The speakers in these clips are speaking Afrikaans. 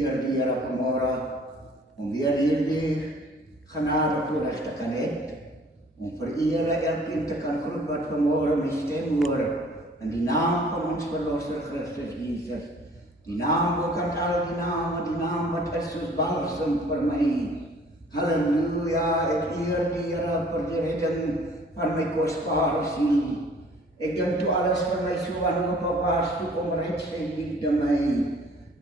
eer die Here vanmôre om weer hierdie genade voorreg te kan hê, om vir Here elkeen te kan groet wat vanmôre my stem hoor, in die naam van ons Verlosser Christus Jesus, die naam bokant al die naam wat is soos balsem vir my. Halleluja, ek eer die Here vir die redding van my kosbare siel. Ek dink toe alles vir my so wanhoop was, toe kom red sy liefde my.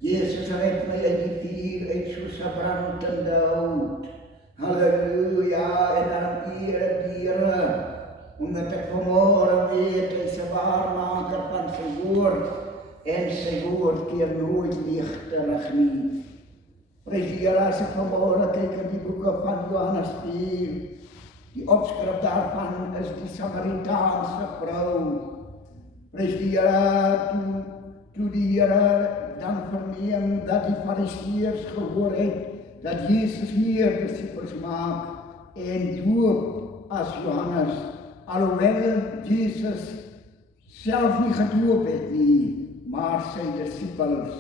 Jezus red my uit die vuur, uit soos 'n brandende hout. Halleluja, en dan eer die Here, omdat ek vanmôre weet, hy is 'n waarmaker van sy woord, en sy woord keer nooit leeg terug nie. Prys die Here, as ek vanmôre kyk in die boeke van Johannes 4, die opskrif daarvan is die Samaritaanse vrou. Prys die Here, toe die Here dan verneem dat die Fariseërs gehoor het dat Jesus meer disippels maak en doop as Johannes, alhoewel Jesus self nie gedoop het nie, maar sy disippels,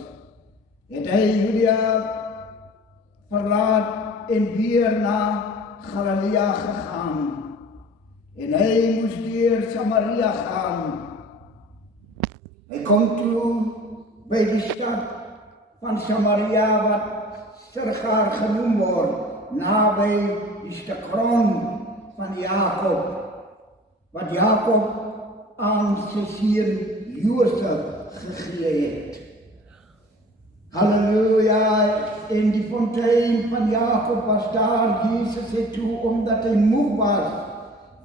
het hy Judea verlaat en weer na Galilea gegaan, en hy moes deur Samaria gaan. Hy kom toe by die stad van Samaria wat Sychar genoem word, naby die stuk grond van Jakob, wat Jakob aan sy seun Josef gegee het. Halleluja, en die fontein van Jakob was daar. Jesus het toe, omdat hy moeg was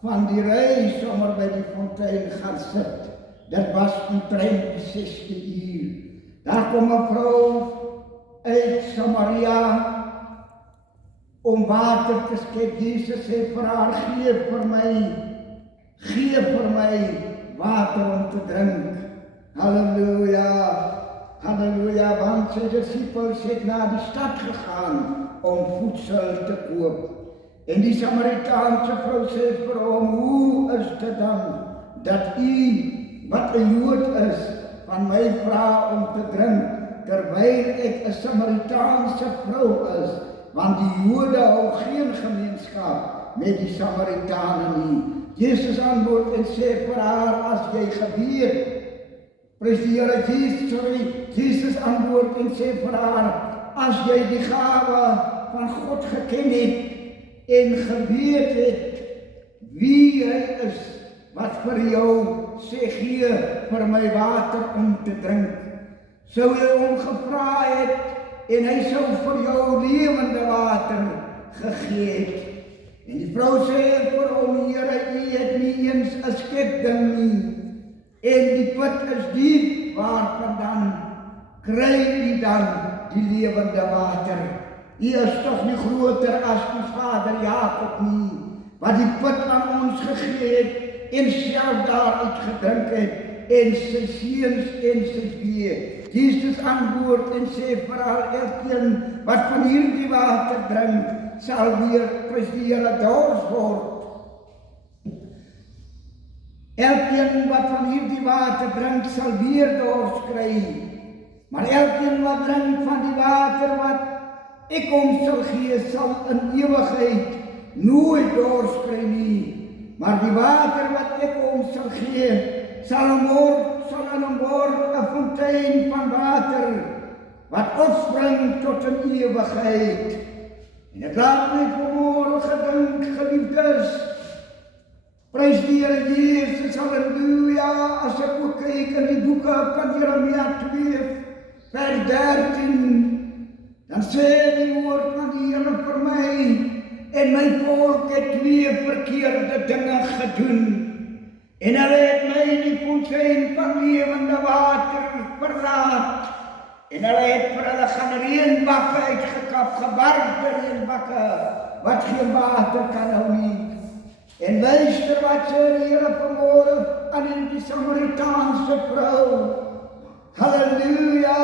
van die reis, sommer by die fontein gaan sit. Dit was omtrent 16 uur. Daar kom 'n vrou uit Samaria om water te skep. Jesus sê vir haar, gee vir my water om te drink. Halleluja, halleluja, want sy disippels het na die stad gegaan om voedsel te koop. En die Samaritaanse vrou sê vir hom, hoe is dit dan dat u, wat 'n Jood is, van my vra om te drink, terwyl ek 'n Samaritaanse vrou is, want die Jode hou geen gemeenskap met die Samaritane nie. Jesus antwoord en sê vir haar, as jy geweet, prys die Here, Jesus antwoord en sê vir haar, as jy die gawe van God geken het en geweet het wie hy is, wat vir jou sê, gee vir my water om te drink, sou jy hom gevra het en hy sou vir jou lewende water gegee het. En die vrou sê vir hom, Here, u het nie eens 'n skepding nie, en die put is diep, waarvandaan kry u dan die lewende water? U is tog nie groter as die vader Jakob nie, wat die put aan ons gegee het en self daaruit gedrink het, en sy seuns en sy vee. Jesus antwoord en sê vir haar, elkeen wat van hierdie water drink, sal weer, prys die Here, dors word. Elkeen wat van hierdie water drink, sal weer dors kry. Maar elkeen wat drink van die water wat ek hom sal gee, sal in ewigheid nooit dors kry nie. Maar die water wat ek hom sal gee, sal in hom word 'n fontein van water, wat opspring tot in ewigheid. En ek laat my vanmôre gedink, geliefdes, prys die Here Jesus, halleluja, as ek ook kyk in die boeke van Jeremia 2, vers 13, dan sê die woord van die Here vir my, en my volk het 2 verkeerde dinge gedoen, en hulle het my die fontein van lewende water verlaat, en hulle het vir hulle gaan reënbakke uitgekap, gebarde reënbakke, wat geen water kan hou nie. En luister wat sê die Here vanmôre aan die Samaritaanse vrou. Halleluja,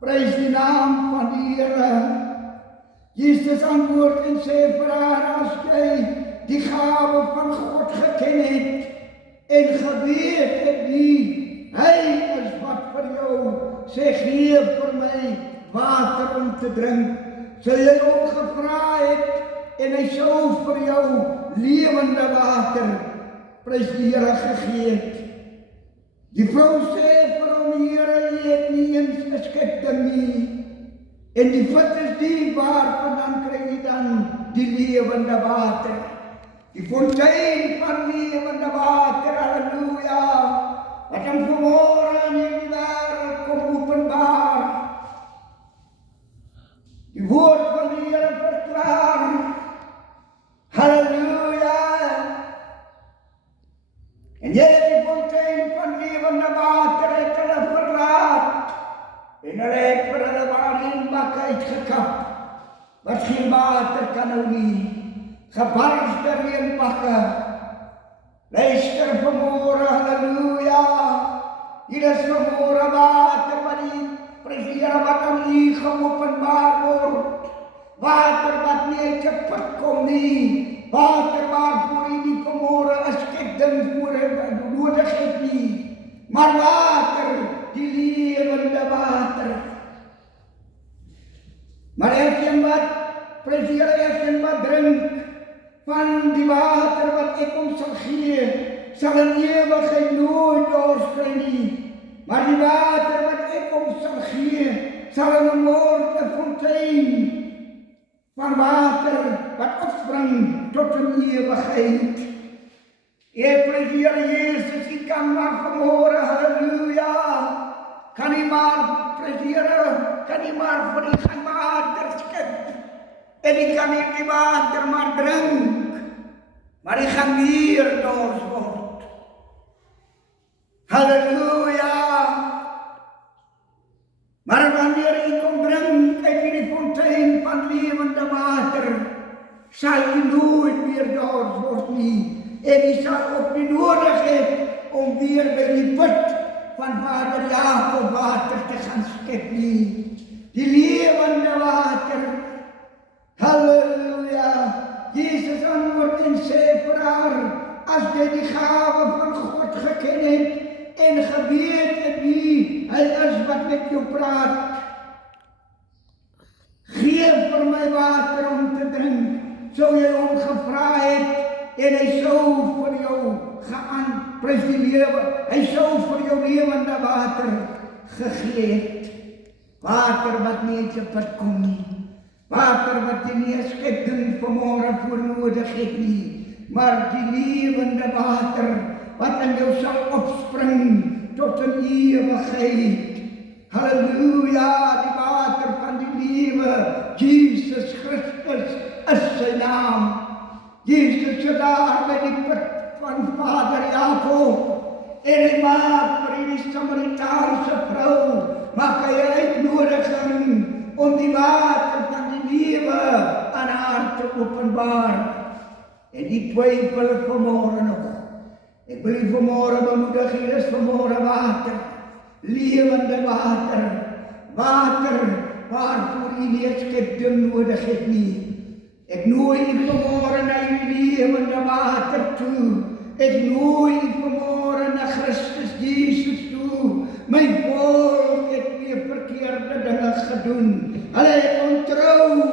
prys die naam van die Here. Jesus antwoord en sê vir haar, as jy die gawe van God geken het en geweet het wie hy is wat vir jou sê, gee vir my water om te drink. Sou jy hom gevra het en hy sou vir jou lewende water, prys die Here, gegee het. Die vrou sê vir hom, Here, jy het nie eens geskep nie. En die vat is die waarvandaan kry jy dan die lewende water. Die fontein van lewende water, halleluja, wat hom vanmôre in die wêreld kom openbaar. Die woord van die Here verklaar, halleluja. En jy het die fontein van lewende water het hulle verlaat. En hulle het vir hulle warinbak uitgekap, wat geen water kan nou nie. Gebarste reënbakke. Luister vanmôre, halleluja. Hier is vanmôre water wat die Here wat aan u geopenbaar word. Water wat nie uit 'n put kom nie. Water waarvoor u nie vanmôre 'n skepding voor nodig het nie. Maar water, die lewende water. Maar elkeen wat drink van die water wat ek hom sal gee, sal in ewigheid nooit dors kry nie. Maar die water wat ek hom sal gee, sal in hom word 'n fontein van water wat opspring tot in ewigheid. Ek prys die Here Jesus, U kan maar vanmôre, halleluja, kan U maar, prys die Here, kan U maar vir die gaan water skep. En U kan nie die water maar drink, maar U gaan weer dors word. Halleluja. Maar wanneer U kom drink uit die fontein van lewende water, sal U nooit meer dors word nie. En U sal ook nie nodig hê om weer by die put van Vader Jakob water te gaan skep nie. Die lewende water. Halleluja. Jesus antwoord en sê vir haar, as jy die gawe van God geken het en geweet het wie hy is wat met jou praat, gee vir my water om te drink. Sou jy hom gevra het en hy sou vir jou prys die lewe, hy sou vir jou lewende water gegee het. Water wat nie uit 'n put kom nie. Water wat jy nie 'n skepding vanmôre voor nodig het nie. Maar die lewende water wat in jou sal opspring tot in ewigheid. Halleluja, die water van die lewe. Jesus Christus is sy naam. Jesus sit daar by die put van Vader Jakob en hy maak vir die Samaritaanse vrou, maak hy uitnodiging om die water van die lewe aan haar te openbaar. En die twyfel vanmôre nog. Ek wil u vanmôre bemoedig, hier is vanmôre water, lewende water, water waarvoor u nie 'n skepding nodig het nie. Ek nooi u vanmôre na u lewende water toe. Ek nooi u vanmôre na Christus Jesus toe. My volk het weer verkeerde dinge gedoen. Hulle het ontrou